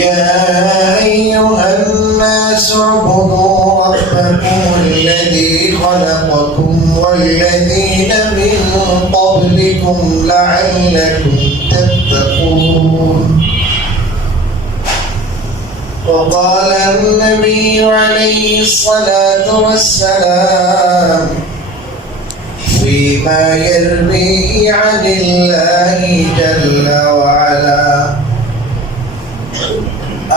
يا أيها الناس اعبدوا ربكم الذي خلقكم والذين من قبلكم لعلكم تتقون. وقال النبي عليه الصلاة والسلام فيما يرويه عن الله جل وعلا: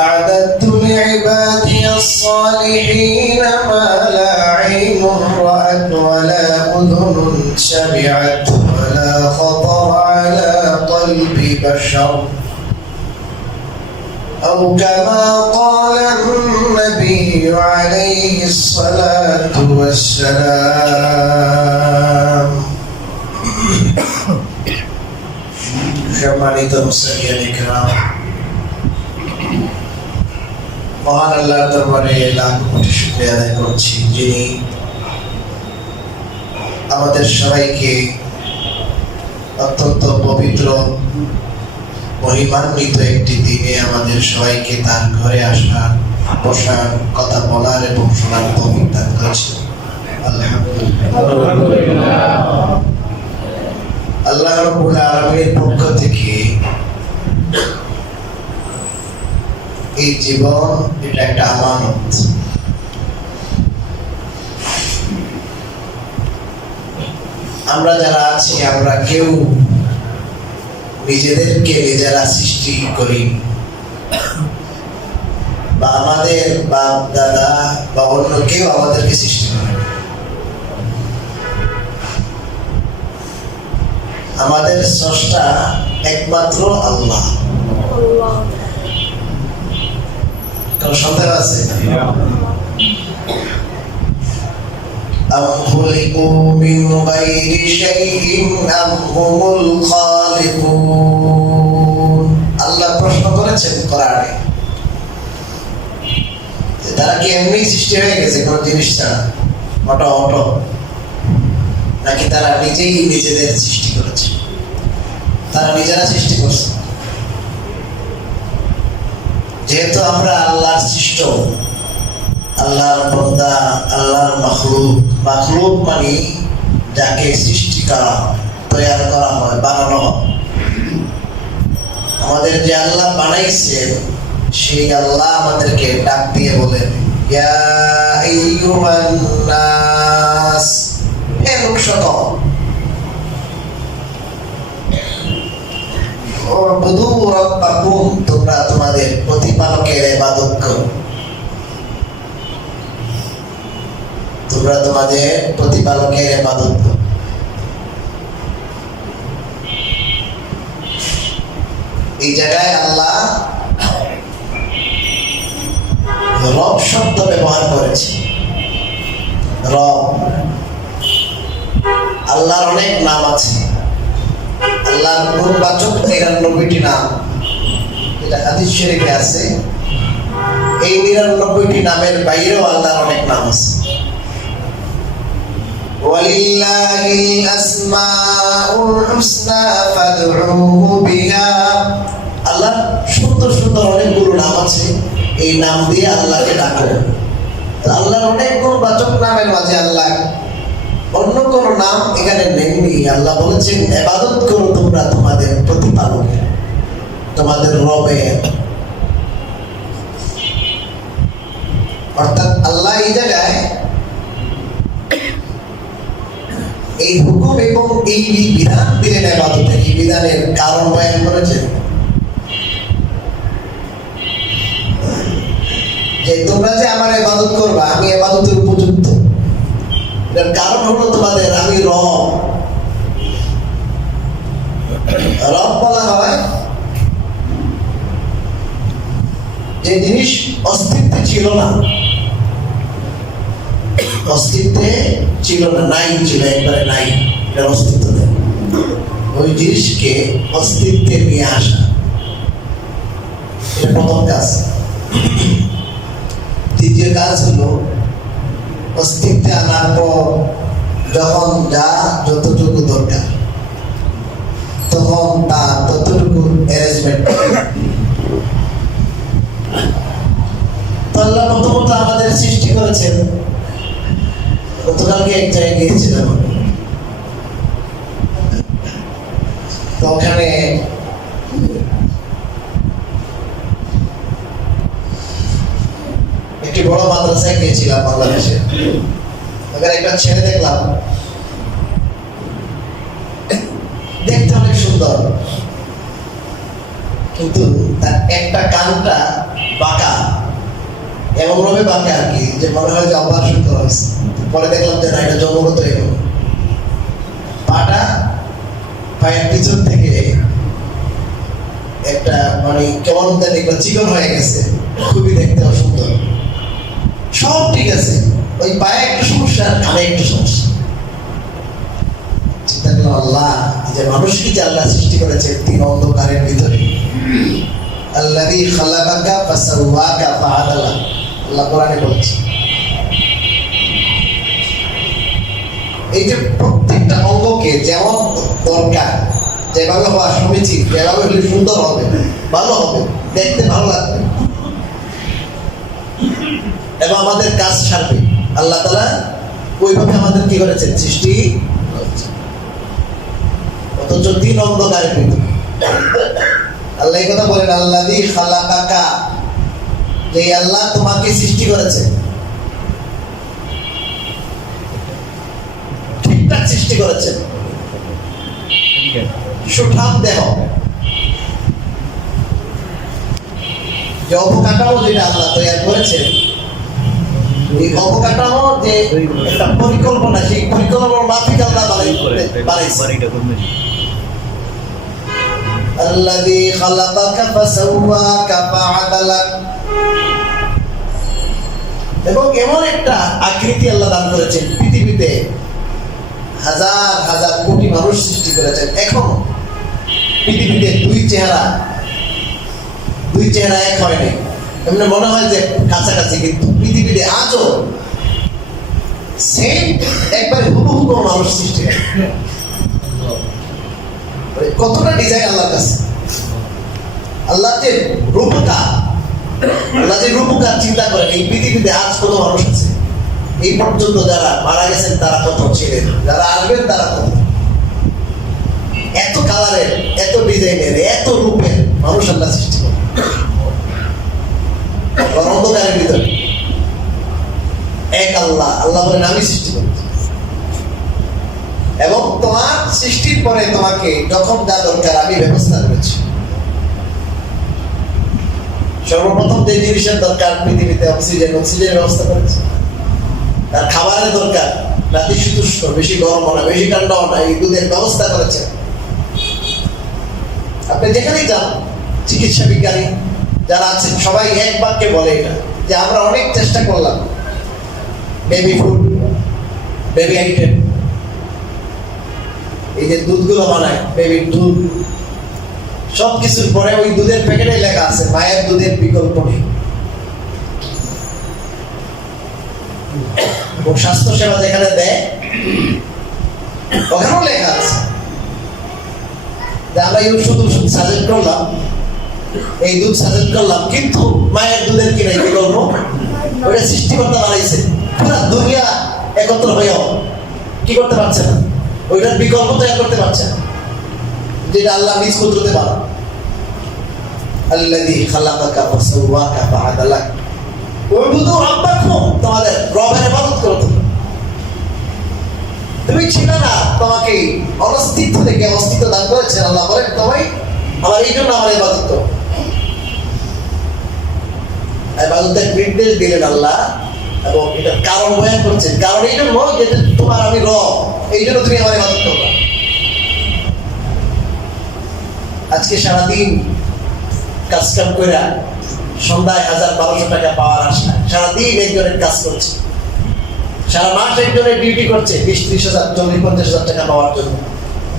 أعددت لعبادي الصالحين ما لا عين رأت ولا أذن سمعت ولا خطر على قلب بشر، أو كما قال النبي عليه الصلاة والسلام. সম্মানিত মুসলিম کرام, মহান আল্লাহর দরবারে লাখ কোটি শুকরিয়া আদায় করছি, যিনি আমাদের সবাইকে অত্যন্ত পবিত্র মহিমান্বিত একটি দিনে আমাদের সবাইকে তার ঘরে আসার, বসার, কথা বলার এবং শোনার তৌফিক দান করেছেন। আলহামদুলিল্লাহ। আল্লাহ রাব্বুল আলামিনের পক্ষ থেকে এই জীবন এটা একটা আমানত। আমরা যারা আছি, আমরা কেউ নিজেদেরকে নিজেরা সৃষ্টি করি, বা আমাদের বাপ দাদা বা অন্য কেউ আমাদেরকে সৃষ্টি করে। আমাদের স্রষ্টা একমাত্র আল্লাহ। কারো সন্দেহ আছে? أم خلقوا من غير شيء أم هم الخالقون। আল্লাহ প্রশ্ন করেছেন কোরআনে, তারা কি এমনি সৃষ্টি হয়ে গেছে কোন জিনিস ছাড়া, অটো নাকি তারা নিজেই নিজেদের সৃষ্টি করেছে? তারা নিজেরা সৃষ্টি করছে। যেহেতু আমরা আল্লাহর সৃষ্ট, আল্লাহর বান্দা, আল্লাহর মাখলুক। মাখলুক মানে যাকে সৃষ্টি করা হয়, তৈরি করা হয়, বানানো হয়। আমাদের যে আল্লাহ বানাইছেন, সেই আল্লাহ আমাদেরকে ডাক দিয়ে বলেন, ইয়া আইয়ুহান নাস, হে লোক সকল, উবুদু রাব্বাকুম, তোমরা তোমাদের প্রতিপালকের ইবাদত করো। তোমরা তোমাদের প্রতিপালকের ইবাদত করো। এই জায়গায় আল্লাহ রব শব্দ ব্যবহার করেছে। রব, আল্লাহর অনেক নাম আছে। আল্লাহর গুণবাচক ৯৯টি নাম, এটা হাদিস শরীফে আছে। এই ৯৯টি নামের বাইরেও আল্লাহর অনেক নাম আছে। ওয়ালিল্লাহিল আসমাউল হুসনা ফাদউহু বিহা। আল্লাহর সুন্দর সুন্দর অনেকগুলো নাম আছে, এই নাম দিয়ে আল্লাহকে ডাকো। আল্লাহর অনেক গুণবাচক নামের মাঝে আল্লাহ অন্য কোন নাম এখানে নেই। আল্লাহ বলেছেন, ইবাদত করো তোমরা তোমাদের প্রতিপালকের, তোমাদের রবের। অর্থাৎ আল্লাহ এই জায়গায় এই হুকুম এবং এই বিধান দিলেন ইবাদতের। এই বিধানের কারণ বয়ান করেছেন যে তোমরা যে আমার ইবাদত করবা, আমি ইবাদতের উপযুক্ত। এর কারণ হলো তোমাদের আমি রব। রব বলা হয় যে জিনিস অস্তিত্বে ছিল না, অস্তিত্বে ছিল না, নাই ছিল, একবারে নাই, এটার অস্তিত্ব নেই। ওই জিনিসকে অস্তিত্বে নিয়ে আসা, এটা প্রথম কাজ। দ্বিতীয় কাজ হলো অস্তিত্বে আনার পর যখন যা যতটুকু দরকার তখন তার ততটুকু অ্যারেঞ্জমেন্ট। তো আল্লাহ প্রথমত আমাদের সৃষ্টি করেছেন। গতকালকে এক জায়গায় গিয়েছিলাম, তো ওখানে একটি বড় মাদ্রাসায় গিয়েছিলাম বাংলাদেশে। ওখানে একটা ছেলে দেখলাম, দেখতে অনেক সুন্দর, কিন্তু তার একটা কানটা বাঁকা, এমন ভাবে বাঁকা আর কি যে মনে হয় যে অপারেশন করা হয়েছে। পরে দেখলাম যে না, এটা জন্মগত এরকম। পাটা পায়ের পিছন থেকে একটা মানে কেমন জানি একটা চিকন হয়ে গেছে, খুবই দেখতে অসুন্দর। সব ঠিক আছে, ওই পায়ে একটু সমস্যা, কানে একটু সমস্যা। চিন্তা করলাম, আল্লাহ যে মানুষকে যে আল্লাহ সৃষ্টি করেছে তিন অন্ধকারের ভিতরে, আল্লাযী খালাকাকা ফাসাওয়াকা ফাআদালা, আল্লাহ কোরআনে বলছে। এই যে প্রত্যেকটা অঙ্গকে যেমন দরকার, যেভাবে হওয়া সমীচীন, যেভাবে হলে সুন্দর হবে, ভালো হবে, দেখতে ভালো লাগবে এবং আমাদের কাজ সারবে, আল্লাহ তাআলা ওইভাবে আমাদের কি করেছেন, সৃষ্টি। অথচ তিন অন্ধকারের ভিতরে আল্লাহ এই কথা বলেন, আল্লাযী খালাকাকা, যে আল্লাহ তোমাকে সৃষ্টি করেছে, ঠিকঠাক সৃষ্টি করেছেন, সুঠাম দেহ, যে অবকাঠামো যেটা আল্লাহ তৈরি করেছেন, এই অবকাঠামো যে একটা পরিকল্পনা, সেই পরিকল্পনা মাফিক আল্লাহ বানাইছে। আল্লাযী খালাকাকা ফাসাওয়াকা ফাআদালাক, এবং এমন একটা আকৃতি আল্লাহ দান করেছেন। পৃথিবীতে হাজার হাজার কোটি মানুষ সৃষ্টি করেছেন, এখন পৃথিবীতে দুই চেহারা এক হয়নি। এমনি মনে হয় যে কাছাকাছি, কিন্তু পৃথিবীতে আজও সেম একবারে হুবহু কোনো মানুষ সৃষ্টি হয়। কতটা ডিজাইন আল্লাহর কাছে। আল্লাহ যে রূপকার চিন্তা করেন, এই পৃথিবীতে আজ কত মানুষ আছে, এই পর্যন্ত যারা মারা গেছেন তারা কত ছিলেন, যারা আসবেন তারা কত, এত কালারের, এত ডিজাইনের, এত রূপের মানুষ আল্লাহ সৃষ্টি করেন অন্ধকারের ভিতরে। এক আল্লাহ বলেন আমি সৃষ্টি করেছি, এবং তোমার সৃষ্টির পরে তোমাকে যখন যা দরকার আমি ব্যবস্থা করেছি। সর্বপ্রথম যে জিনিসের দরকার পৃথিবীতে অক্সিজেনের ব্যবস্থা করেছে। তার খাবারের দরকার, নাতিশীতোষ্ণ, বেশি গরম না বেশি ঠান্ডা না, এই দুধের ব্যবস্থা করেছে। আপনি যেখানেই যান, চিকিৎসা বিজ্ঞানী যারা আছেন সবাই এক বাক্যে বলে এটা, যে আমরা অনেক চেষ্টা করলাম বেবি ফুড, বেবি আইটেম, এই যে দুধগুলো বানায়, বেবির দুধ, সবকিছুর পরে ওই দুধের প্যাকেটে লেখা আছে মায়ের দুধের বিকল্প নেই। এবং স্বাস্থ্য সেবা যেখানে দেয় ওখানেও লেখা আছে যে আমরা শুধু সাজেস্ট করলাম, এই দুধ সাজেস্ট করলাম, কিন্তু মায়ের দুধের কি নাই বিকল্প, ওটা সৃষ্টিকর্তা বানাইছে। পুরা দুনিয়া একত্র হয়েও কি করতে পারছে না, ওইটার বিকল্প তৈরি করতে পারছে না, যেটা আল্লাহ নিজ কুদরতে পারে। আল্লাযী খালাকাকা ফাসাওয়াকা ফাআদালাক, উবুদু রাব্বাকুম, তোমাদের রবের ইবাদত করো। তুমি ছিল না, তোমাকে অনস্তিত্ব থেকে অস্তিত্ব দান করেছেন। আল্লাহ বলেন তোমায় আমার এই জন্য আমার ইবাদত করো। ইবাদতের নির্দেশ দিলেন আল্লাহ, এবং এটার কারণ বয়ান করছেন। কারণ এই জন্য যেটা তোমার আমি রব, এই জন্য তুমি আমার ইবাদত করবা। আজকে সারাদিন কাজ কাম করে সন্ধ্যায় 1000-1200 টাকা পাওয়ার আশা, সারাদিন একজনের কাজ করছে, সারা মাস একজনের ডিউটি করছে 20-30 হাজার 40-50 হাজার টাকা পাওয়ার জন্য,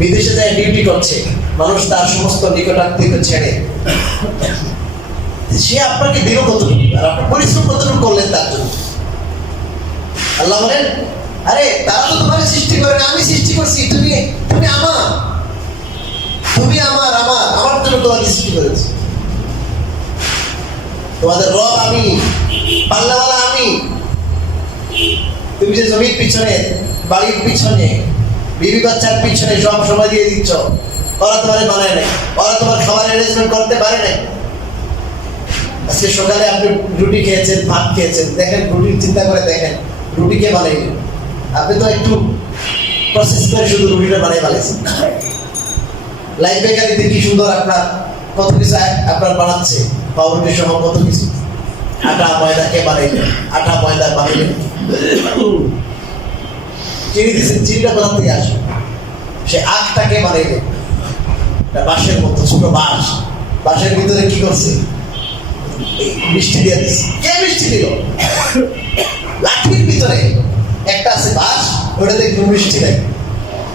বিদেশে যায় ডিউটি করছে, মানুষ তার সমস্ত নিকটাত্মীয় ছেড়ে। সে আপনাকে দিল কতটুকু, আর আপনি পরিশ্রম কতটুকু করলেন তার জন্য। আল্লাহ বলেন আরে তারা তো তোমার সৃষ্টি করে না, আমি সৃষ্টি করছি, তুমি আমার। তুমি আমার জন্য তোমাকে সৃষ্টি করেছি। তোমাদের রব আমি, পাল্লাওয়ালা আমি। তুমি যে জমির পিছনে, বাড়ির পিছনে, বিবি বাচ্চার পিছনে সব সময় দিয়ে দিচ্ছ, ওরা তোমার বানায় নাই, ওরা তোমার খাবার অ্যারেঞ্জমেন্ট করতে পারে নাই। আজকে সকালে আপনি রুটি খেয়েছেন, ভাত খেয়েছেন, দেখেন রুটির চিন্তা করে দেখেন রুটি কে বানাইলেন। আপনি তো একটু প্রসেস করে শুধু রুটিটা বানাই ফেলেছেন। লাইফ বেকারিতে কি সুন্দর আপনার কত কিছু আপনার বানাচ্ছে, পাউরুটি সহ কত কিছু। আটা ময়দা কে বানাইলেন? আটা ময়দা বানাইলেন। চিনি দিচ্ছেন, চিনিটা কোথা থেকে আসবে? সে আখটাকে বানাইলেন। বাঁশের মতো ছোট বাঁশ, বাঁশের ভিতরে কি করছে? মিষ্টি দিয়ে দিচ্ছে। কে মিষ্টি দিল? লাঠির ভিতরে একটা আছে বাঁশ, ওটাতে একটু মিষ্টি দেয়।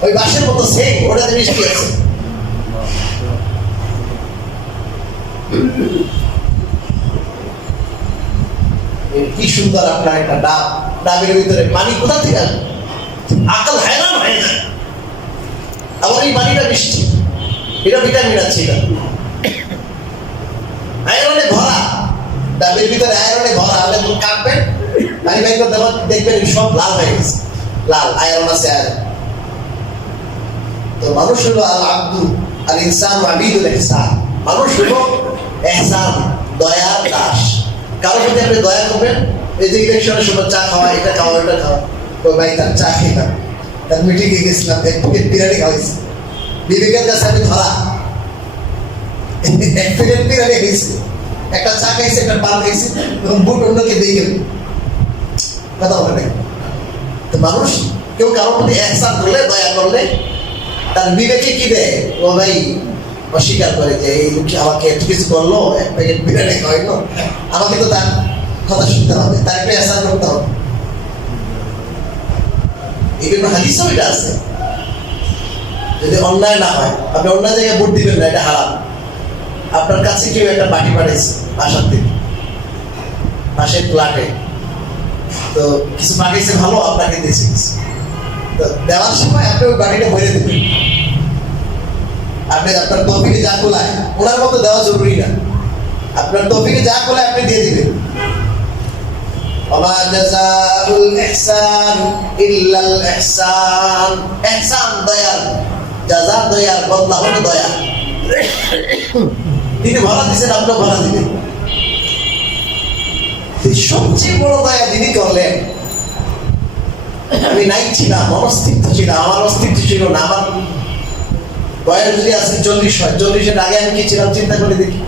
ওই বাঁশের মতো সেম, ওটাতে মিষ্টি আছে। কি সুন্দর আপনার একটা ডাব, ডাবের ভিতরে পানি কোথা থেকে আসবে? আকাল হায়রান হয়ে যায়। আবার এই পানিটা মিষ্টি, এটা ভিটামিন আছে, এটা আয়রনে ভরা। ডাবের ভিতরে আয়রনে ভরা। আপনি কাটবেন, পানি বাইর করতে দেখবেন সব লাল হয়ে গেছে, লাল আয়রন আছে। আয়রন তো মানুষ হলো আল আব্দু আল ইনসান আবিদুল ইহসান। মানুষ হলো ইহসান, দয়ার দাস। কারোর প্রতি আপনি দয়া করবেন। এই যে ইলেকশনের সময় চা খাওয়া, এটা খাওয়া, ওটা খাওয়া, ওই ভাই তার চা খেলাম, তার মিটিংয়ে গেছিলাম, এক প্লেট বিরিয়ানি খাওয়াইছি। বিবেকের কাছে আমি ধরা, এক প্লেট বিরিয়ানি খাইছি, একটা চা খাইছি, একটা পান খাইছি, এবং বুট অন্যকে দিয়ে গেল। কথা বলে তো মানুষ কেউ কারোর প্রতি ইহসান করলে, দয়া করলে তার বিবেকে কি দেয়? ও ভাই অস্বীকার করে যে এই লোক আমাকে এত কিছু করলো, এক প্যাকেট বিরিয়ানি খাওয়াইলো, আমাকে তো তার কথা শুনতে হবে, তার একটু ইহসান করতে হবে। এই জন্য হাদিসও এটা আছে, যদি অন্যায় না হয় আপনি অন্য জায়গায় ভোট দিবেন না, এটা হারাম। আপনার কাছে কেউ একটা বাটি পাঠিয়েছে বাসার থেকে, পাশের ফ্ল্যাটে, তো কিছু পাঠিয়েছে ভালো, আপনাকে দিয়েছে কিছু, তো দেওয়ার সময় আপনি ওই বাটিটা ভরে দেবেন। আপনি আপনার তৌফিকে যা কোলায়, ওনার মতো দেওয়া জরুরি না, আপনার তৌফিকে যা কোলায় আপনি দিয়ে দিবেন। ওমা জাযাউল ইহসান ইল্লাল ইহসান। ইহসান দয়াল, জাযা দয়াল, বদলা হলো দয়া। তিনি ভরা দিয়েছেন, আপনি ভরা দিবেন। সবচেয়ে বড় দয়া যিনি করলেন, আমি নাই ছিলাম, অস্তিত্ব ছিল, আমার অস্তিত্ব ছিল না। আমার বয়স যদি আছে 40 হয়, 40-এর আগে আমি কি ছিলাম চিন্তা করে দেখি।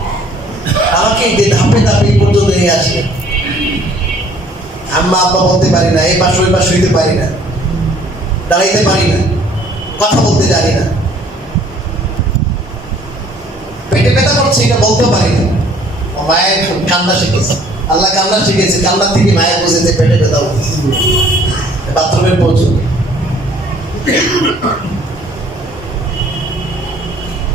আমাকে ধাপে ধাপে এই পর্যন্ত নিয়ে আসলেন। আম্মা আব্বা বলতে পারি না, এই পাশ ওই পাশ হইতে পারি না, দাঁড়াইতে পারি না, কথা বলতে জানি না, পেটে ব্যথা করছে এটা বলতেও পারি না। মায়ের কান্না শিখেছে, আল্লাহ কান্না শিখেছে, কান্নার থেকে মায়ের বুঝেছে পেটে ব্যথা হচ্ছে, বাথরুমে পৌঁছবে।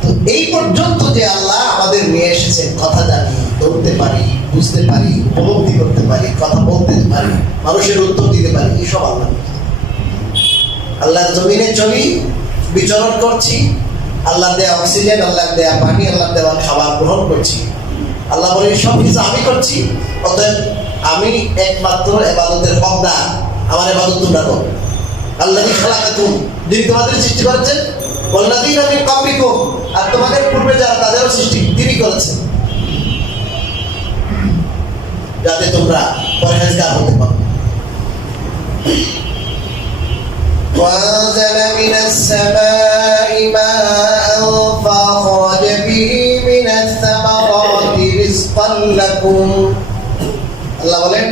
তো এই পর্যন্ত যে আল্লাহ আমাদের নিয়ে এসেছেন, কথা জানি, ধরতে পারি, বুঝতে পারি, উপলব্ধি করতে পারি, কথা বলতে পারি, মানুষের উত্তর দিতে পারি, এইসব আল্লাহ। আল্লাহর জমিনে চলি, বিচরণ করছি, আল্লাহ দেয়া অক্সিজেন, আল্লাহ দেয়া পানি, আল্লাহ দেওয়া খাবার গ্রহণ করছি। আল্লাহ বলে সব কিছু আমি করছি, অতএব আমি একমাত্র ইবাদতের হকদার, আমার ইবাদত তোমরা করো। আল্লাযী খালাকাকুম, যিনি তোমাদের সৃষ্টি করেছেন, ওয়াল্লাযীনা মিন ক্বাবলিকুম, আর তোমাদের পূর্বে যারা তাদেরও সৃষ্টি তিনি করেছেন, যাতে তোমরা পরহেজগার হতে পারো। وأنزل من السماء ماء فأخرج به من الثمرات رزقا لكم। আল্লাহ বলেন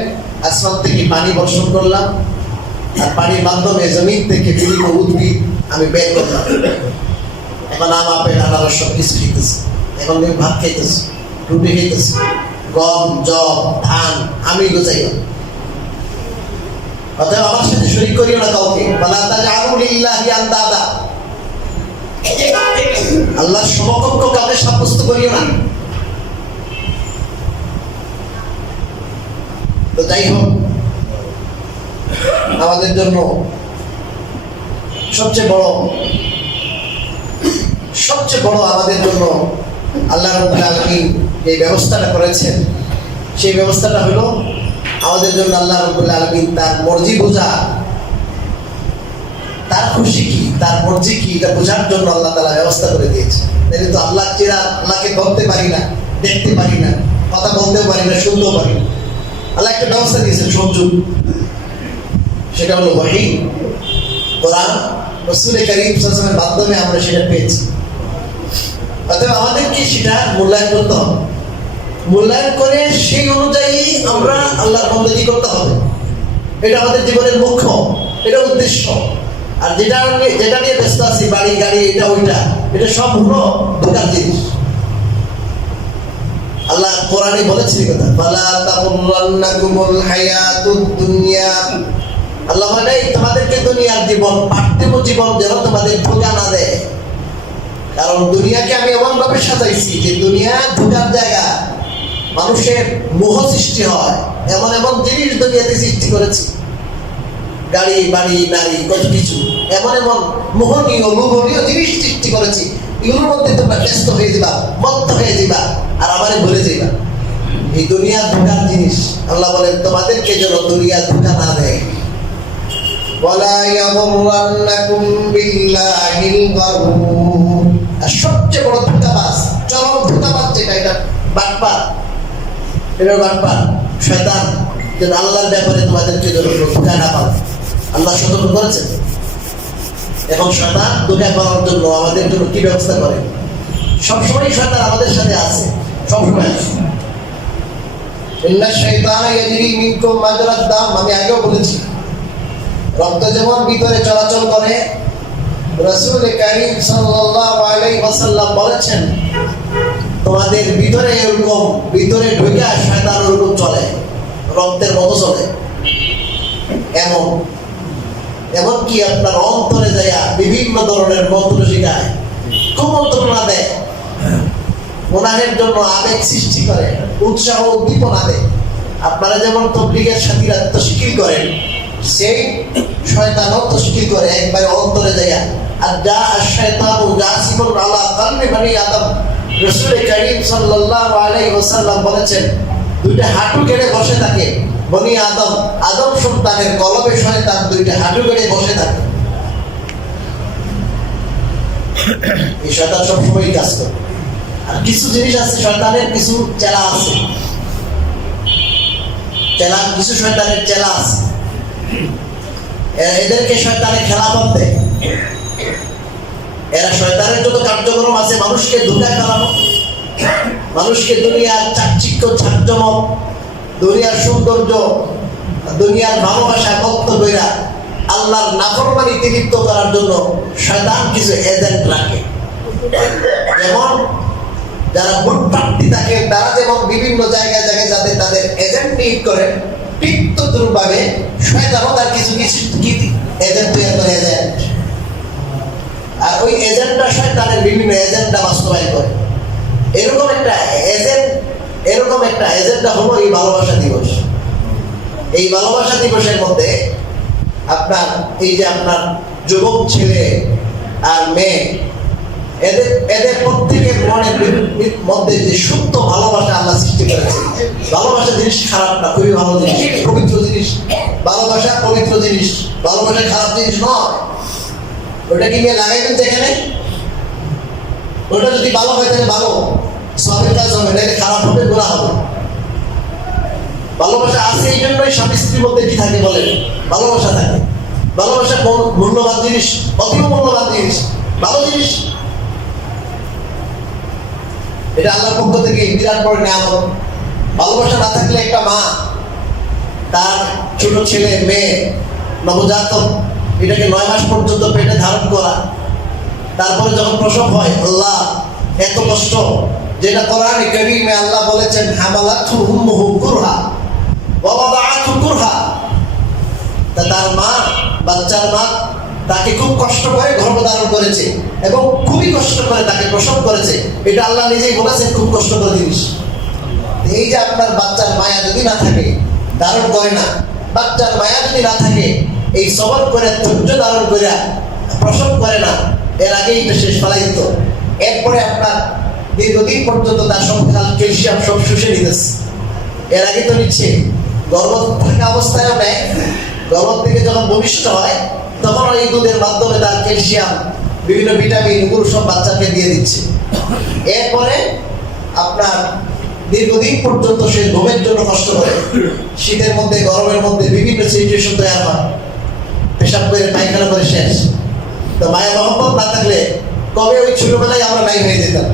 আসমান থেকে পানি বর্ষণ করলাম, আর পানির মাধ্যমে জমিন থেকে বিভিন্ন উদ্ভিদ আমি বের করলাম। এখন আম, আপেল, আনারস সব কিছু খেতেছে, এখন তুমি ভাত খাইতেছে, রুটি খাইতেছে, গম, জব, ধান আমি গোছাইলাম। অতএব আমার সাথে শরীক করিও না কাউকে। ওয়ালা তাজআলু লিল্লাহি আনদাদা, আল্লাহর সমকক্ষ কাউকে সাব্যস্ত করিও না। তো যাই হোক, আমাদের জন্য সবচেয়ে বড় সবচেয়ে বড় আমাদের জন্য আল্লাহ রাব্বুল আলামিন এই ব্যবস্থাটা করেছেন, সেই ব্যবস্থাটা হলো আমাদের জন্য আল্লাহ রাব্বুল আলামিন তার মর্জি বোঝা, তার খুশি কি, তার মর্জি কি, এটা বোঝার জন্য আল্লাহ তাআলা ব্যবস্থা করে দিয়েছে। তাহলে তো আল্লাহকে ধরতে পারি না, দেখতে পারি না, কথা বলতেও পারি না, শুনতেও পারি না। আল্লাহ একটা ব্যবস্থা দিয়েছেন সংযোগ, সেটা হলো ওহী, কোরআন, রাসূল কারীম সাল্লাল্লাহু আলাইহি ওয়াসাল্লামের মাধ্যমে আমরা সেটা পেয়েছি। অতএব আমাদেরকে সেটা মূল্যায়ন করতে হবে, মূল্যায়ন করে সেই অনুযায়ী আমরা আল্লাহর বন্দেগী করতে হবে। এটা আমাদের জীবনের মুখ্য, এটা উদ্দেশ্য। আর যেটা নিয়ে ব্যস্ত আছি, বাড়ি গাড়ি এটা ওইটা, এটা সব হলো ধোঁকার জিনিস। আল্লাহ কোরআনে বলেছেন কথা, ফালা তাগুররান্নাকুমুল হায়াতুদ দুনিয়া। আল্লাহ বলে তোমাদেরকে দুনিয়ার জীবন, পার্থিব জীবন যেন তোমাদের ধোঁকা না দেয়। কারণ দুনিয়াকে আমি এমন ভাবে সাজাইছি যে দুনিয়া ধোঁকার জায়গা, মানুষের মোহ সৃষ্টি হয়, এমন এমন জিনিস দুনিয়াতে সৃষ্টি করেছি, গাড়ি বাড়ি নারী কত কিছু, এমন এমন মোহনীয় লোভনীয় জিনিস সৃষ্টি করেছি, এগুলোর মধ্যে তোমরা ব্যস্ত হয়ে যাবা, মত্ত হয়ে যাবা, আর আমারে ভুলে যাবা। এই দুনিয়া ধোঁকার জিনিস। আল্লাহ বলেন তোমাদেরকে যেন দুনিয়া ধোঁকা না দেয়। ওয়ালা ইয়াগুররান্নাকুম বিল্লাহিল গারুর। আর সবচেয়ে বড় ধোঁকাবাজ, চরম ধোঁকাবাজ যেটা, এটা বাটপার, এটা বাটপার শয়তান, যেন আল্লাহর ব্যাপারে তোমাদেরকে যেন ধোঁকা না পায়। আল্লাহ সতর্ক করেছেন। এবং শয়তান ধোঁকা পাওয়ার জন্য আমাদের জন্য কি ব্যবস্থা করে? সবসময় শয়তান আমাদের সাথে আছে, সবসময় আছে। ইন্না শাইতানা ইয়াজরি মিনকুম মাজরাদ দাম। আমি আগেও বলেছি, রক্ত যেমন ভিতরে চলাচল করে, রাসূল কারীম সাল্লাল্লাহু আলাইহি ওয়াসাল্লাম বলেছেন তোমাদের ভিতরে এরকম, ভিতরে ঢুকে শয়তান ওরকম চলে, রক্তের মতো চলে। এমনকি আপনার অন্তরে যায় বিভিন্ন ধরনের মন্ত্র শিখায়, কুমন্ত্রণা দেয়, গুনাহের জন্য আবেগ সৃষ্টি করে, উৎসাহ উদ্দীপনা দেয়। আপনারা যেমন তবলিগের সাথীরা তশকিল করেন, সেই শয়তানও তশকিল করে একবারে অন্তরে যায়। আর যা আশ-শায়তানু জাসিমুন আলা কলবি বনি আদম। রাসূল কারীম সাল্লাল্লাহু আলাইহি ওয়াসাল্লাম বলেছেন দুইটা হাঁটু গেড়ে বসে থাকে বনি আদম, আদম সন্তানের কলবে শয়তান দুইটা হাঁটু গেড়ে বসে থাকে। এই শয়তান সবসময় কাজ করে। আর কিছু জিনিস আছে শয়তানের, কিছু চেলা আছে, কিছু শয়তানের চেলা আছে, এদেরকে শয়তানের খেলাফত দেয়। এরা শয়তানের যত কার্যক্রম আছে মানুষকে ধোঁকায় ফেলানো, মানুষকে দুনিয়ার চাকচিক্য ঝাঁকজমক, দুনিয়ার সৌন্দর্য, দুনিয়ার ভালোবাসা ভক্ত কইরা আল্লাহর নাফরমানিতে লিপ্ত করার জন্য শয়তান কিছু এজেন্ট রাখে। যেমন যারা ভোট প্রার্থী থাকে তারা যেমন বিভিন্ন জায়গায় জায়গায় যাতে তাদের এজেন্ট নিয়োগ করে, ঠিক তদ্রূপভাবে শয়তানও তার কিছু কিছু এজেন্ট তৈরি করে, এজেন্ট। আর ওই এজেন্টটা শয়তানের বিভিন্ন এজেন্টটা বাস্তবায়ন করে। এরকম একটা এজেন্টটা হলো এই ভালোবাসা দিবস। এই ভালোবাসা দিবসের মধ্যে আপনার এই যে আপনার যুবক ছেলে আর মেয়ে, এদের প্রত্যেকের মনের মধ্যে যে সুপ্ত ভালোবাসা আল্লাহ সৃষ্টি করেছে। ভালোবাসা জিনিস খারাপ না, খুবই ভালো জিনিস, পবিত্র জিনিস। ভালোবাসা পবিত্র জিনিস, ভালোবাসা খারাপ জিনিস নয়। ওটাকে নিয়ে লাগাইবেন যেখানে, ওটা যদি ভালো হয় তাহলে ভালো, সবের কাজ হবে, নাহলে খারাপ হবে, গুনাহ হবে। ভালোবাসা আছে এই জন্যই স্বামী স্ত্রীর মধ্যে কি থাকে বলেন, ভালোবাসা থাকে। ভালোবাসা মূল্যবান জিনিস, অতীব মূল্যবান জিনিস, ভালো জিনিস। এটা আল্লাহর পক্ষ থেকে বিরাট বড় নিয়ামত। ভালোবাসা না থাকলে একটা মা তার ছোট ছেলে মেয়ে নবজাতক এটাকে 9 মাস পর্যন্ত পেটে ধারণ করা, তারপরে যখন প্রসব হয়, আল্লাহ এত কষ্ট, যেটা কোরআনে কারীমে আল্লাহ বলেছেন হামালাতহু উম্মুহু কুরহা ওয়া ওয়াদাআতহু কুরহা। তার মা, বাচ্চার মা তাকে খুব কষ্ট করে গর্ভধারণ করেছে এবং খুবই কষ্ট করে তাকে প্রসব করেছে। এটা আল্লাহ নিজেই বলেছেন খুব কষ্টকর জিনিস। এই যে আপনার বাচ্চার মায়া যদি না থাকে, ধারণ করে না, বাচ্চার মায়া যদি না থাকে, এই সবর করে ধৈর্য ধারণ করে প্রসব করে না, এর আগেই শেষ ফেলাই দিত। এরপরে আপনার দীর্ঘদিন পর্যন্ত তার সব ক্যালসিয়াম সব শুষে নিতেছে। এর আগে তো নিচ্ছে, গর্ভ থাকা অবস্থায়ও নেয়, গর্ভ থেকে যখন ভবিষ্যৎ হয় তখন এই দুধের মাধ্যমে তার ক্যালসিয়াম বিভিন্ন ভিটামিন গুলো সব বাচ্চাকে দিয়ে দিচ্ছে। এরপরে আপনার দীর্ঘদিন পর্যন্ত সে ঘুমের জন্য কষ্ট করে, শীতের মধ্যে গরমের মধ্যে বিভিন্ন সিচুয়েশন তৈরি হয়, পেশাব করে পায়খানা করে শেষ। তো মায়ের মহব্বত না থাকলে কবে ওই ছোটবেলায় আমরা নাই হয়ে যেতাম,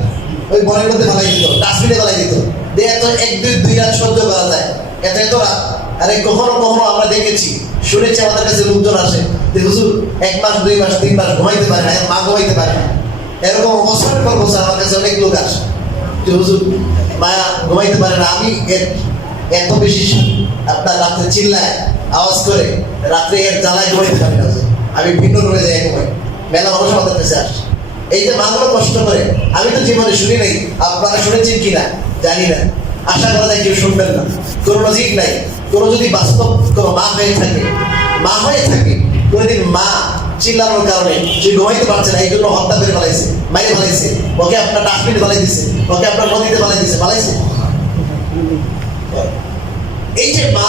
ওই বনের মধ্যে ফেলাই দিত, ডাস্টবিনে ফেলাই দিত, যে এত এক দুই রাত সহ্য করা যায়, এত রাত। আরে কখনো কখনো আমরা দেখেছি, শুনেছি, আমাদের কাছে লোকজন আসে যে হুজুর 1 মাস 2 মাস 3 মাস ঘুমাইতে পারে না, মা ঘুমাইতে পারে না। এরকম বছরের পর বছর আমার কাছে অনেক লোক আসে যে হুজুর মায়া ঘুমাইতে পারে না। আমি এত বেশি আপনার রাত্রে চিল্লায় আওয়াজ করে রাত্রে এর জ্বালায় ঘুমাইতে পারি না, আমি ভিন্ন রয়ে যাই ঘুমাই। মেলা মানুষ আমাদের কাছে আসে, এই যে মাগুলো কষ্ট করে। আমি তো জীবনে শুনি নাই, আপনারা শুনেছেন কিনা জানি না, আশা করা যায় কেউ শুনবেন না। কোনো লজিক নাই। কোনো যদি বাস্তব কোনো মা হয়ে থাকে কোনোদিন মা চিল্লানোর কারণে সে ঘুমাইতে পারছে না, এই জন্য হত্যা করে ফেলাইছে, মাইরে ফেলাইছে, ওকে আপনার ডাস্টবিনে ফেলাই দিছে, ওকে আপনার নদীতে ফেলাইছে। এই যে মা,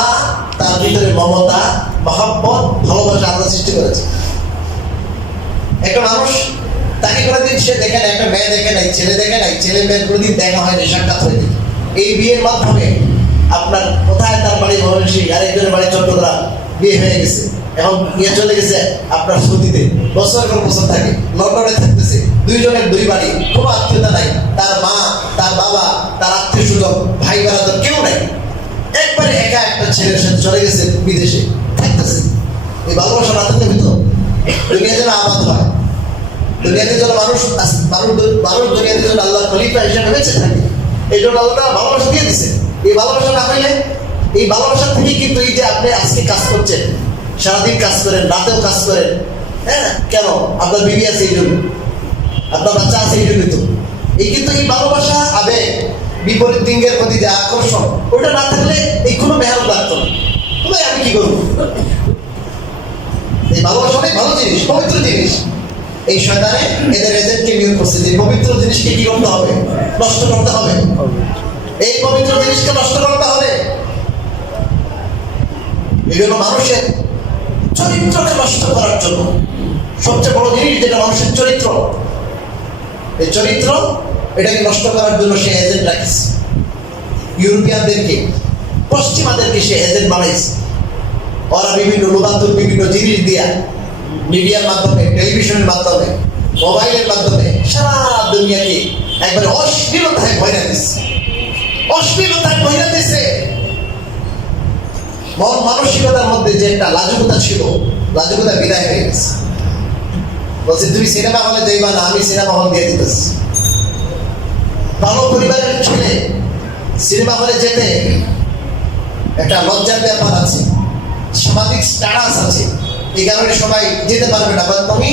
তার ভিতরে মমতা, মহব্বত, ভালোবাসা আল্লাহ সৃষ্টি করেছে। একটা মানুষ তাকে কোনোদিন সে দেখে নাই, একটা মেয়ে দেখে নাই, ছেলে দেখে নাই, ছেলে মেয়ের কোনোদিন দেখা হয়নি, সাক্ষাৎ হয়নি। এই বিয়ের মাধ্যমে আপনার কোথায় তার বাড়ি ময়মনসিংহ, আরেকজনের বাড়ি চট্টগ্রাম, বিয়ে হয়ে গেছে, এখন নিয়ে চলে গেছে আপনার সৌদিতে, বছর পর বছর থাকে, লন্ডনে থাকতেছে, দুইজনের দুই বাড়ি, কোনো আত্মীয়তা নাই, তার মা, তার বাবা, তার আত্মীয় স্বজন, ভাই বেড়াদার কেউ নাই, একবারে একা একটা ছেলের সাথে চলে গেছে বিদেশে থাকতেছে। এই ভালোবাসা না থাকলে ভিতর দুনিয়া যেন আবাদ হয়, দুনিয়াতে যেন মানুষ দুনিয়াতে যেন আল্লাহ খলিফা হিসেবে বেঁচে থাকে, এই জন্য আল্লাহ ভালোবাসা দিয়ে দিচ্ছে। এই ভালোবাসা না হইলে, এই ভালোবাসা থেকে কিন্তু এই যে আপনি আজকে কাজ করছেন, সারাদিন কাজ করেন, রাতেও কাজ করেন, হ্যাঁ, কেন? আপনার বিবি আছে এই জন্য, আপনার বাচ্চা আছে এই জন্য। তো এই কিন্তু এই ভালোবাসা, আবেগ, বিপরীত লিঙ্গের প্রতি যে আকর্ষণ, ওটা না থাকলে এই কোনো মেহনত লাগতো না। তবে আমি কি করবো? এই ভালোবাসা অনেক ভালো জিনিস, পবিত্র জিনিস। এই শয়তানে এদের এজেন্টকে নিয়োগ করছে যে পবিত্র জিনিসকে কি করতে হবে? নষ্ট করতে হবে। এই পবিত্র জিনিসকে নষ্ট করতে হবে। এই জন্য মানুষের চরিত্রকে নষ্ট করার জন্য সবচেয়ে বড় জিনিস যেটা মানুষের চরিত্র, এই চরিত্র এটাকে নষ্ট করার জন্য সে এজেন্ট রাখিস। ইউরোপিয়ানদেরকে, পশ্চিমাদেরকে সে এজেন্ট বানাইছে। ওরা বিভিন্ন লোকান্তর, বিভিন্ন জিনিস দিয়া, মিডিয়ার মাধ্যমে, টেলিভিশনের মাধ্যমে, মোবাইলের মাধ্যমে সারা দুনিয়াকে একবারে অশ্লীলতায় ভয়রা দিচ্ছে, অশ্লীলতায় ভয়রা দিচ্ছে। মন মানসিকতার মধ্যে যে একটা লাজুকতা ছিল, লাজুকতা বিদায় হয়ে গেছে। বলছে তুমি সিনেমা হলে যাইবা না, আমি সিনেমা হল দিয়ে দিতেছি। ভালো পরিবারের ছেলে সিনেমা হলে যেতে একটা লজ্জার ব্যাপার আছে, সামাজিক স্ট্যাটাস আছে, এই কারণে সবাই যেতে পারবে না। তুমি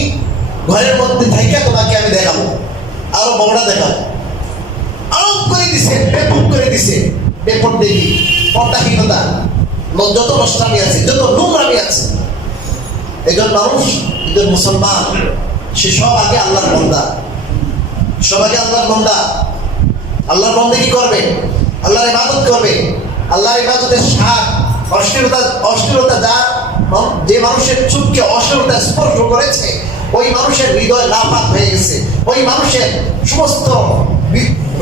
ঘরের মধ্যে থাইকা তোমাকে আমি দেখাবো, আরো বড়টা দেখাবো, আরো করে দিছে, ব্যাপক করে দিছে। ব্যাপক দেখি পর্দাহীনতা, যত নষ্টামি আছে, যত নোংরামি আছে। একজন মানুষ, একজন মুসলমান, সে সব আগে আল্লাহর বান্দা, সব আগে আল্লাহর বান্দা। আল্লাহর বান্দা কি করবে? আল্লাহর ইবাদত করবে। আল্লাহর ইবাদতের স্বাদ, অশ্লীলতা যে মানুষের চোখকে অশ্লীলতা স্পর্শ করেছে, ওই মানুষের হৃদয় নাপাক হয়ে গেছে, ওই মানুষের সমস্ত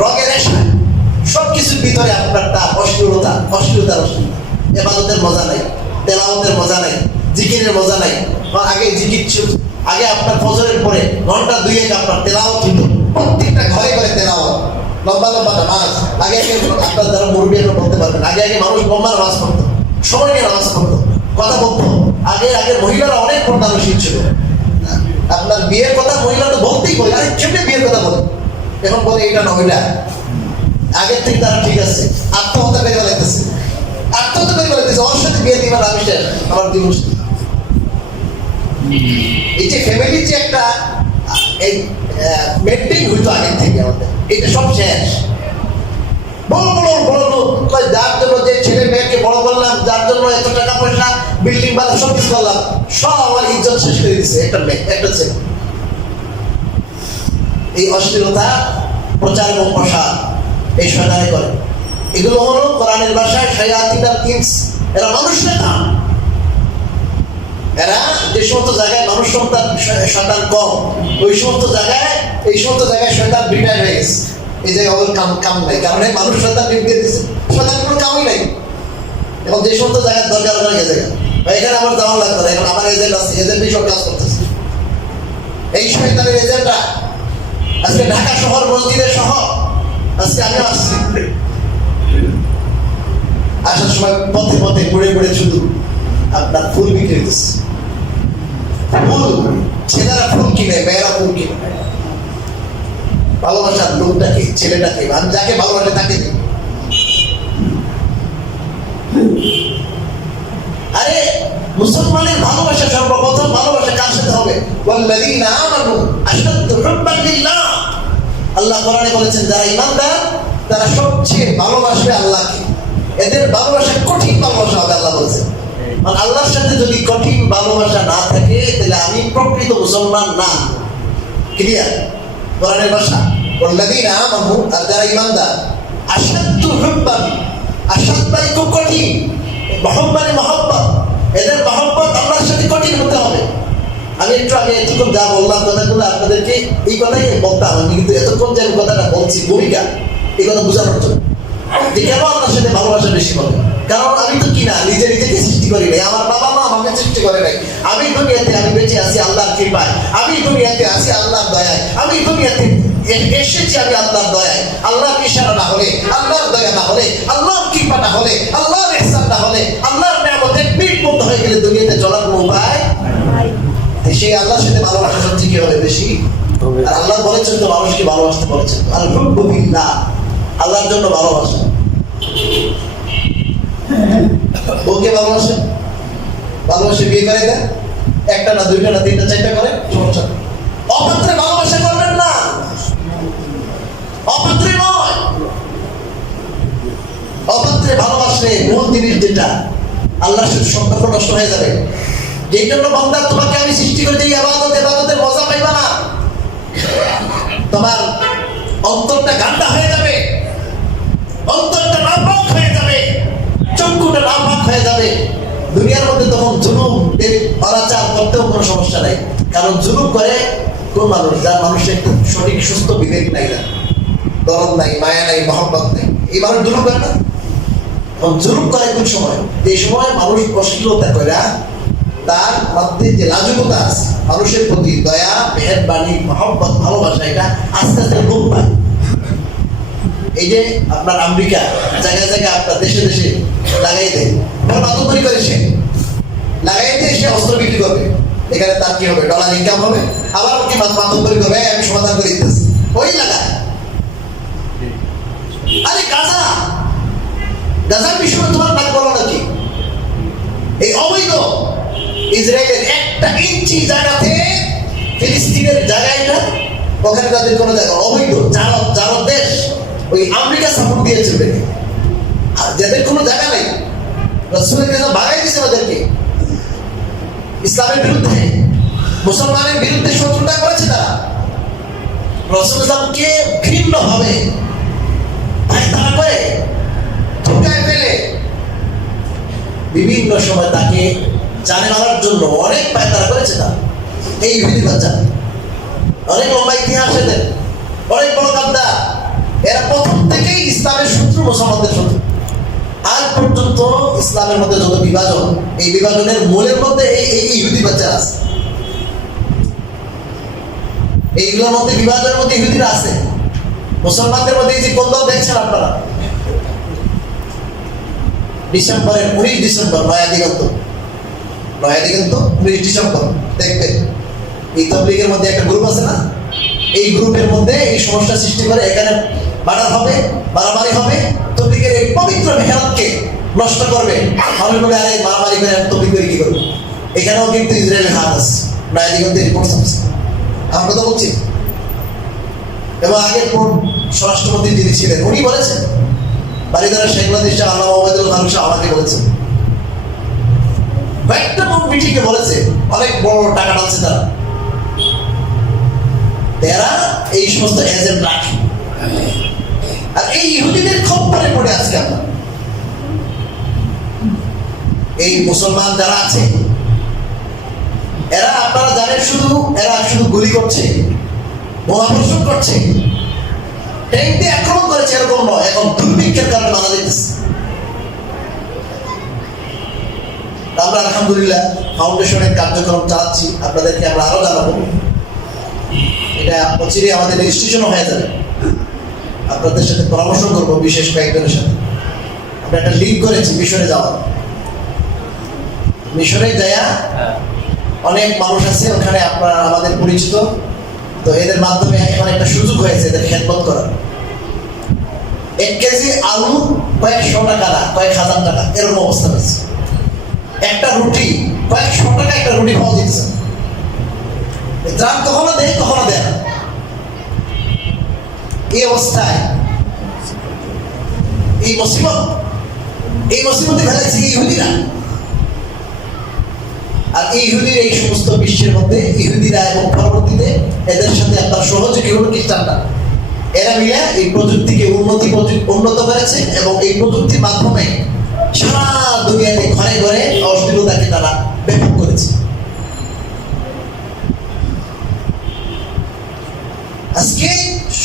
রগের রেশা সবকিছুর ভিতরে আপনার তার অশ্লীলতা। ইবাদতের মজা নাই, তেলাওয়াতের মজা নাই, জিকিরের মজা নাই। আগে জিকির ছিল, আগে আপনার ফজরের পরে ঘন্টা 2 আপনার তেলাওয়াত হতো, প্রত্যেকটা ঘরে ঘরে তেলাওয়াত, লম্বা লম্বা নামাজ। আগে আপনার যারা মুরব্বী এখন বলতে পারবেন, আগে মানুষ লম্বা নামাজ পড়তো, সময় নিয়ে নামাজ পড়তো, কথা বলতো। আগে মহিলারা অনেক পর্দানশীল ছিল। আপনার বিয়ের কথা মহিলা তো বলতেই বলে, আরে কেমনে বিয়ের কথা বলে? এখন বলে এটা না ওইটা। আগের থেকে তারা ঠিক আছে, আত্মহত্যা করে ফেলাইতেছে, ওর সাথে বিয়ে দিবার আমি শেষ, আমার দিবস। এই যে ফ্যামিলি যে একটা মেনটেন হইতো আগের থেকে, আমাদের এটা সব শেষ। বড় লোক, যার জন্য যে ছেলে মেয়েকে বড় করলাম, যার জন্য এত টাকা পয়সা, বিল্ডিং বাড়া সব কিছু করলাম, সব আমার ইজ্জত শেষ করে দিচ্ছে একটা মেয়ে, একটা ছেলে। এই অশ্লীলতা প্রচার এবং প্রসার এই শয়তানে করে। এগুলো হলো কোরআনের ভাষায় শায়াতিনুল ইনস, এরা মানুষের নাম। এরা যে সমস্ত জায়গায় মানুষ সন্তান শয়তান কম, ওই সমস্ত জায়গায় এই সমস্ত জায়গায় শয়তান বিদায় হয়ে গেছে। এই জায়গায় ওদের কাম নাই, কারণ এই মানুষ শয়তান দিয়ে দিচ্ছে, শয়তান কোনো কামই নাই। এবং যে সমস্ত জায়গায় দরকার ওখানে গেছে, এখানে আমার যাওয়ার লাগবে না, এখন আমার এজেন্ট আছে, এজেন্টই সব কাজ করতেছে। এই শয়তানের এজেন্টরা আজকে ঢাকা শহর মসজিদের শহর, আজকে আমি আসছি, আসার সময় পথে পথে ঘুরে ঘুরে শুধু আপনার ফুল বিক্রি হইতেছে। ফুল, ছেলেরা ফুল কিনে, মেয়েরা ফুল কিনে। ভালোবাসার লোকটাকে, ছেলেটাকে, আমি যাকে ভালোবাসে তাকে দিই। আরে মুসলমানের ভালোবাসা সর্বপ্রথম ভালোবাসা কার সাথে হবে? ওয়াল্লাযীনা আমানু আশাদ্দু হুব্বান লিল্লাহ। আল্লাহ কোরআনে বলেছেন যারা ঈমানদার তারা সবচেয়ে ভালোবাসবে আল্লাহকে। এদের ভালোবাসা কঠিন ভালোবাসা হবে, আল্লাহ বলেছেন। মানে আল্লাহর সাথে যদি কঠিন ভালোবাসা না থাকে তাহলে আমি প্রকৃত মুসলমান না। ক্লিয়ার? কোরআনের ভাষা ওয়াল্লাযীনা আমানু, আর যারা ঈমানদার, আশাদ্দু হুব্বান, আশাদ মানে খুব কঠিন, মহব্বানে মহব্বত, এদের মহব্বত আল্লাহর সাথে কঠিন হতে হবে। আমি একটু আগে এতক্ষণ যা বললাম কথাগুলো আপনাদেরকে এই কথাই বলতাম, আমি কিন্তু এতক্ষণ যে আমি কথাটা বলছি ভূমিকা এই কথা বোঝানোর জন্য যে কেন আপনার সাথে ভালোবাসা বেশি হবে। কারণ আমি তো কিনা নিজে নিজেকে সৃষ্টি করি নাই, আমার বাবা মা আমাকে সৃষ্টি করে নাই। আমি দুনিয়াতে আমি বেঁচে আছি আল্লাহর কৃপায়, আমি দুনিয়াতে আছি আল্লাহর দয়ায়, আমি দুনিয়াতে এসেছি আমি আল্লাহর দয়ায়। আল্লাহর ইশারা না হলে, আল্লাহর দয়া না হলে, আল্লাহর কৃপা না হলে, আল্লাহর ইহসান না হলে, আল্লাহর নিয়ামতে পেট বন্ধ হয়ে গেলে দুনিয়াতে চলার কোনো উপায়। সেই আল্লাহর সাথে ভালোবাসা সবচেয়ে কি হবে বেশি। আর আল্লাহ বলেছেন তো মানুষকে ভালোবাসতে বলেছেন, আর হুব্বু ফিল্লাহ, আল্লাহর জন্য ভালোবাসা। ওকে ভালোবাসে, ভালোবাসে বিয়ে করে দেন, একটা না দুইটা না তিনটা চারটা করে, সমস্যা। অপাত্রে ভালোবাসা করবেন না, অপাত্রে নয়। অপাত্রে ভালোবাসলে মূল জিনিস যেটা, আল্লাহর সাথে সম্পর্ক নষ্ট হয়ে যাবে। যেই জন্য বান্দা তোমাকে আমি সৃষ্টি করেছি ইবাদতের মজা পাইবা না, তোমার অন্তরটা গান্ডা হয়ে যাবে, অন্তরটা নাপাক হয়ে যাবে, চক্ষুটা নাপাক হয়ে যাবে। দুনিয়ার মধ্যে তখন জুলুম অনাচার করতেও কোনো সমস্যা নাই, কারণ জুলুম করে কোন মানুষ? যার মানুষের একটু সঠিক সুস্থ বিবেক নাই, না দরদ নাই, মায়া নাই, মহব্বত নাই, এই মানুষ জুলুম করে না। তখন জুলুম করে কোন সময়? যে সময় মানুষ অশ্লীলতা করে, তার মধ্যে যে লাজুকতা আছে, মানুষের প্রতি দয়া, মেহেরবানি, মহব্বত, ভালোবাসা, এটা আস্তে আস্তে লোপ পায়। এই যে আপনার আমেরিকা জায়গায় জায়গায় আপনার দেশে দেশে লাগাই দেয়, মাতব্বরি করে সে লাগাই দিয়ে সে অস্ত্র বিক্রি করবে। এখানে তার কি হবে? ডলার ইনকাম হবে। আবার কি মাতব্বরি করবে, আমি সমাধান করে দিতেছি, ওই লাগায়। আরে গাজা, গাজার বিষয়ে তোমার নাক বলো নাকি? এই অবৈধ ইসরায়েলের একটা ইঞ্চি জায়গাতে, ফিলিস্তিনের জায়গাটা, ওখানে তাদের কোনো জায়গা অবৈধ, যার দেশ ওই আমেরিকা সাপোর্ট দিয়েছে, আর যাদের কোনো জায়গা নেই, রাসূলের কাছে ভাগাই দিয়েছে ওদেরকে। ইসলামের বিরুদ্ধে, মুসলমানের বিরুদ্ধে শত্রুতা করেছে তারা। রাসূল ইসলামকে ঘৃণ্য ভাবে তারা করে ঠকায় ফেলে বিভিন্ন সময় তাকে জানে মারার জন্য অনেক পায়তারা করেছে না। এই ইহুদি বাচ্চা অনেক লম্বা ইতিহাস, এদের অনেক বড় গাদ্দার। এরা প্রথম থেকেই ইসলামের শত্রু, মুসলমানদের শত্রু। আজ পর্যন্ত ইসলামের মধ্যে যত বিভাজন, এই বিভাজনের মূলের মধ্যে এই ইহুদি বাচ্চা আছে। এইগুলোর মধ্যে বিভাজনের মধ্যে ইহুদিরা আছে। মুসলমানদের মধ্যে এই যে কোন্দল দেখছেন আপনারা, ডিসেম্বরের 19 ডিসেম্বর নয়া দিগন্ত 19 ডিসেম্বর দেখবেন এই তাবলীগের মধ্যে একটা গ্রুপ আছে না, এই গ্রুপের মধ্যে এই সমস্যা সৃষ্টি করে, এখানে বাড়ার হবে, বাড়াবাড়ি হবে, তাবলীগের এই পবিত্র মেহনতকে নষ্ট করবে। মানুষ বলে আরে মারামারি করে তাবলীগ করে কি করবো? এখানেও কিন্তু ইসরায়েলের হাত আছে, নয়া দিগন্তের রিপোর্ট আছে, আমরা তো বলছি। এবং আগের স্বরাষ্ট্রমন্ত্রী যিনি ছিলেন উনি বলেছেন, বাড়িদারা শেখ নাদির শাহ, আল্লামা ওবায়দুল খান শাহ আমাকে বলেছেন, কয়েকটা মিটিংয়ে বলেছে, অনেক বড় টাকা টানছে তারা। এরা এই সমস্ত এজেন্ট রাখে। আর এই ইহুদিদের খপ্পরে পড়ে আজকে আমরা, এই মুসলমান যারা আছে এরা আপনারা জানেন এরা শুধু গুলি করছে, বোমাবর্ষণ করছে, ট্যাঙ্ক দিয়ে আক্রমণ করেছে এরকম নয়, এখন দুর্ভিক্ষের কারণে মারা যেতেছে। আমরা আলহামদুলিল্লাহ ফাউন্ডেশনের কার্যক্রম চালাচ্ছি, আপনাদেরকে আমরা আরো জানাবো। এটা অচিরে আমাদের রেজিস্ট্রেশনও হয়ে যাবে, আপনাদের সাথে পরামর্শ করবো বিশেষ কয়েকজনের সাথে। আমরা একটা লিঙ্ক করেছি মিশরে যাওয়ার। মিশরে যায়া অনেক মানুষ আছে ওখানে, আপনারা আমাদের পরিচিত, তো এদের মাধ্যমে এখন একটা সুযোগ হয়েছে এদের খেদমত করার। 1 কেজি আলু কয়েকশো টাকা না কয়েক হাজার টাকা এরকম অবস্থা হয়েছে। একটা রুটি কয়েকশো টাকা একটা রুটি পাওয়া যেতেছে। ত্রাণ কখনো দেয় কখনো দেয় না। এই অবস্থায় এই মুসিবতে ফেলেছে ইহুদিরা। আর এই ইহুদির এই সমস্ত বিশ্বের মধ্যে ইহুদিরা এবং পরবর্তীতে এদের সাথে আপনার সহযোগী হলো খ্রিস্টানরা। এরা মিলে এই প্রযুক্তিকে উন্নত করেছে এবং এই প্রযুক্তির মাধ্যমে সারা দুনিয়াতে ঘরে ঘরে অশ্লীলতাকে তারা ব্যাপক করেছে। আজকে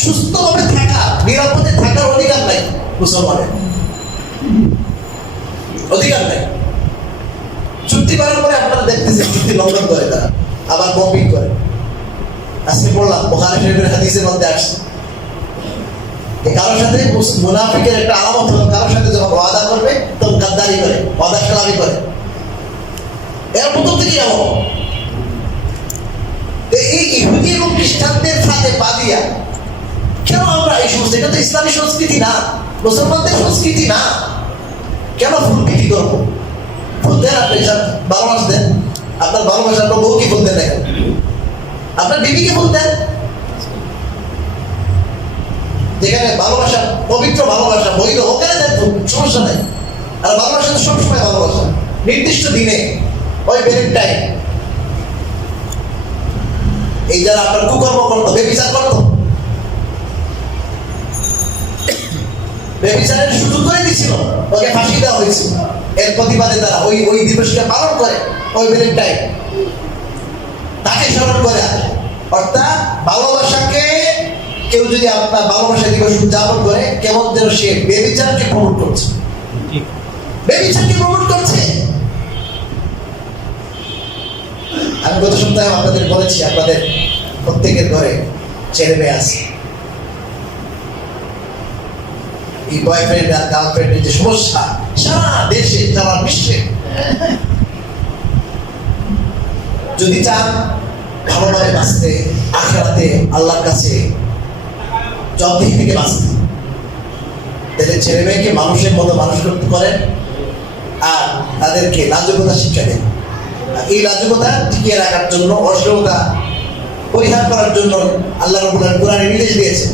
সুস্থভাবে থাকা, নিরাপদে থাকার অধিকার নাই মুসলমানের, অধিকার নাই। চুক্তি করার পরে আপনারা দেখতেছেন চুক্তি লঙ্ঘন করে তারা, আবার বম্বিং করে। আজকে বললাম বুখারী শরীফের হাদিসের মধ্যে আসছে কারোর সাথে মুনাফিকের একটা আলামত হলো কারোর সাথে যখন ওয়াদা করবে তখন গাদ্দারি করে, ওয়াদা খেলামি করে। এর প্রথম থেকে যাবো এই ইহুদি এবং খ্রিস্টানদের সাথে বাদিয়া কেন আমরা এই সমস্ত, এটা তো ইসলামী সংস্কৃতি না, মুসলমানদের সংস্কৃতি না। কেন ফুল বিক্রি করবো? ফুল দেন আপনি, ভালোবাসা দেন, আপনার ভালোবাসা আপনার বউকে ফুল দেন, দেখেন আপনার বিবিকে ফুল দেন। যেখানে ভালোবাসা, পবিত্র ভালোবাসা বৈধ, ওখানে দেন ফুল, সমস্যা নাই। আর ভালোবাসা তো সবসময় ভালোবাসা, নির্দিষ্ট দিনে ওই টাইম। এই যারা আপনার কুকর্ম করতো, বেবিচার করতো, বেবিচারের সুযোগ করে দিচ্ছিল, ওকে ফাঁসি দেওয়া হয়েছিল। এর প্রতিবাদে তারা ওই দিবসটা পালন করে, ওই টাইম তাকে স্মরণ করে। অর্থাৎ ভালোবাসাকে কেউ যদি আপনার ভালোবাসা দিবস উদযাপন করে, কেমন যেন সে বেবিচারকে প্রমোট করছে, বেবিচারকে প্রমোট করছে। আমি গত সপ্তাহে আপনাদের বলেছি আপনাদের প্রত্যেকের ঘরে ছেলে মেয়ে আছে। এই বয়ফ্রেন্ড আর গার্লফ্রেন্ডের যে সমস্যা সারা দেশে সারা বিশ্বে, যদি চান ভালোভাবে বাঁচতে, আখিরাতে আল্লাহর কাছে জবাবদিহি থেকে বাঁচতে, তাদের ছেলে মেয়েকে মানুষের মতো মানুষ করতে পারেন আর তাদেরকে লাজুকতা শিক্ষা দেন। এই লাজুকতা টিকিয়ে রাখার জন্য, অশ্লীলতা পরিহার করার জন্য আল্লাহ রাব্বুল আলামিন কোরআনে নির্দেশ দিয়েছেন,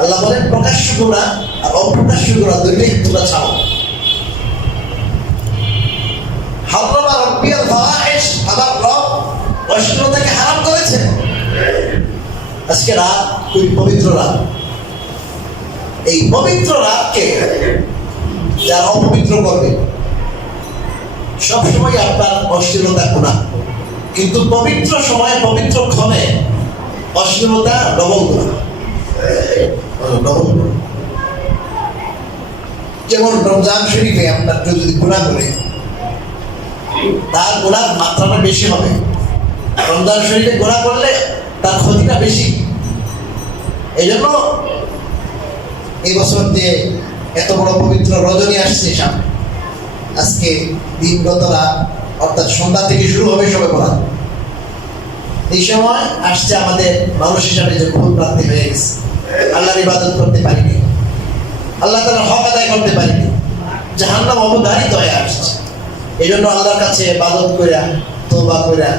আল্লাহ বলেন প্রকাশ্য গুনাহ আর অপ্রকাশ্য গুনাহ দুইটাই তোমরা ছাড়ো। হারামা রাব্বিয়াল ফাওয়াহিশ, আমার রব অশ্লীলতাকে হারাম করেছেন। আজকে রাত খুবই পবিত্র রাত, এই পবিত্র রাতকে যারা অপবিত্র করবে সবসময় আপনার অশ্লীলতা গুনাহ, কিন্তু পবিত্র সময়ে পবিত্র ক্ষণে অশ্লীলতা ডবল গুনাহ। যেমন রমজান শরীফে আপনার যদি গুনাহ করে তার গুনার মাত্রাটা বেশি হবে। রমজান শরীফে গুনাহ করলে তার ক্ষতিটা বেশি। এই জন্য এই বছর যে এত বড় পবিত্র রজনী আসছে সামনে, আজকে দিনগত রাত অর্থাৎ সন্ধ্যা থেকে শুরু হবে সবে বরাত। এই সময় আসছে আমাদের মানুষ হিসাবে যে ভুল প্রাপ্তি হয়ে গেছে, আল্লাহর ইবাদত করতে পারিনি, আল্লাহ তাআলার হক আদায় করতে পারিনি, জাহান্নাম অবধারিত হয়ে আসছে। এই জন্য আল্লাহর কাছে ইবাদত কইরা, তওবা কইরা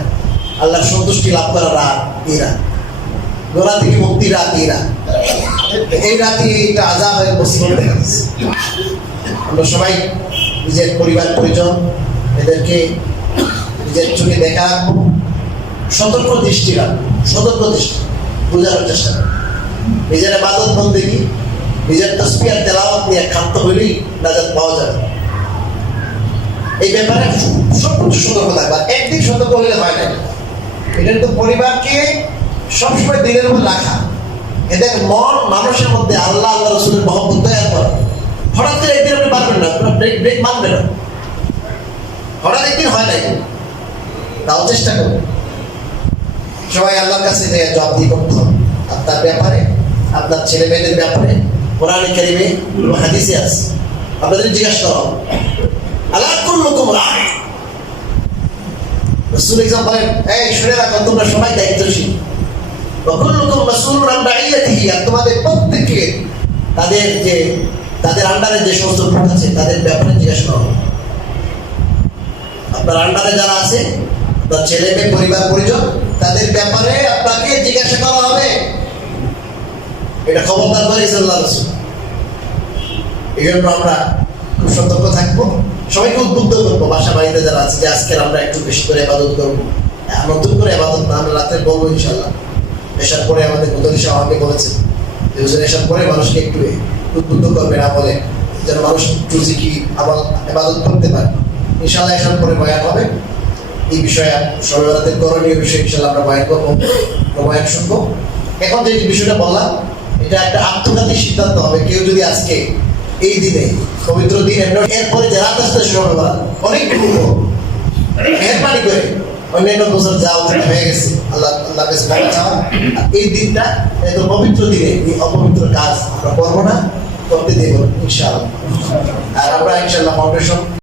আল্লাহর সন্তুষ্টি লাভ করার রাত এই রাত, গোনা থেকে মুক্তির রাত এই রাত। এই রাতে একটা আযাবের মুসিবত দেখা যাচ্ছে। আমরা সবাই নিজের পরিবার পরিজন এদেরকে নিজের চোখে দেখা রাখবো, সতর্ক দৃষ্টি রাখবো, সতর্ক দৃষ্টি বোঝানোর চেষ্টা করবো। নিজের ইবাদত বন্দেগী, নিজের তাসবিহ আর তেলাওয়াত নিয়ে ক্ষান্ত হইলেই নাজাত পাওয়া যাবে। এই ব্যাপারে সবকিছু সতর্ক থাকবা। একদিন সতর্ক হইলে হয় না, এটা তো পরিবারকে সবসময় দিনের উপর রাখা। এদের মন মানুষের মধ্যে আল্লাহ আল্লাহ রসুলের মহব্বত তৈরি করে। হঠাৎ করে একদিন আপনি পারবেন না, আপনার ব্রেক মানবে না, হঠাৎ একদিন হয় না, তাও চেষ্টা করুন। সবাই আল্লাহর কাছে জবাবদিহি করতে হবে আপনার ব্যাপারে, আপনার ছেলে মেয়েদের ব্যাপারে। কোরআনে কারিমে হাদিসে আছে, আপনাদের জিজ্ঞাসা করা হবে আল্লাহ কুল্লুকুম রাঈ। রাসূল ইসলাম বলেন, এই শুনে রাখো তোমরা সবাই দায়িত্বশীল। ওয়া কুল্লুকুম মাসউলুন আন রাঈয়াতিহি, আর তোমাদের প্রত্যেককে তাদের আন্ডারে যে সমস্ত লোক আছে তাদের ব্যাপারে জিজ্ঞাসা করা হবে। আপনার আন্ডারে যারা আছে, আপনার ছেলে মেয়ে পরিবার পরিজন, তাদের ব্যাপারে আপনাকে জিজ্ঞাসা করা হবে। এটা খবরদার করেছেন আল্লাহ রাসূল। এই জন্য আমরা খুব সতর্ক থাকবো, সবাইকে উদ্বুদ্ধ করবো বাসা বাড়িতে যারা আছে যে আজকে আমরা একটু বেশি করে ইবাদত করবো। নতুন করে ইবাদত না, আমরা রাতে বলবো ইনশাআল্লাহ। এসার পরে আমাদের মুদল্লি সাহেব আমাকে বলেছেন যে হুজুর এসার পরে মানুষকে একটু উদ্বুদ্ধ করবে, না বলে যেন মানুষ একটু জিকির আবার ইবাদত করতে পারে। ইনশাআল্লাহ এসার পরে বয়ান হবে এই বিষয়ে, শবে বরাতের করণীয় বিষয়ে ইনশাআল্লাহ আমরা বয়ান করবো, বয়ান শুনবো। এখন যে বিষয়টা বললাম, এটা একটা আত্মঘাতী সিদ্ধান্ত হবে। কেউ যদি আজকে এই দিনে পবিত্র দিন এরপরে যে রাত আসতে শুরু হবে অনেক মেহরবানি করে অন্যান্য বছর যা অতীত হয়ে গেছে আল্লাহ কাছে ক্ষমা চাওয়া। এই দিনটা এত পবিত্র দিনে এই অপবিত্র কাজ আমরা করবো না, করতে দেব ইনশাআল্লাহ। আর আমরা ইনশাআল্লাহ ফাউন্ডেশন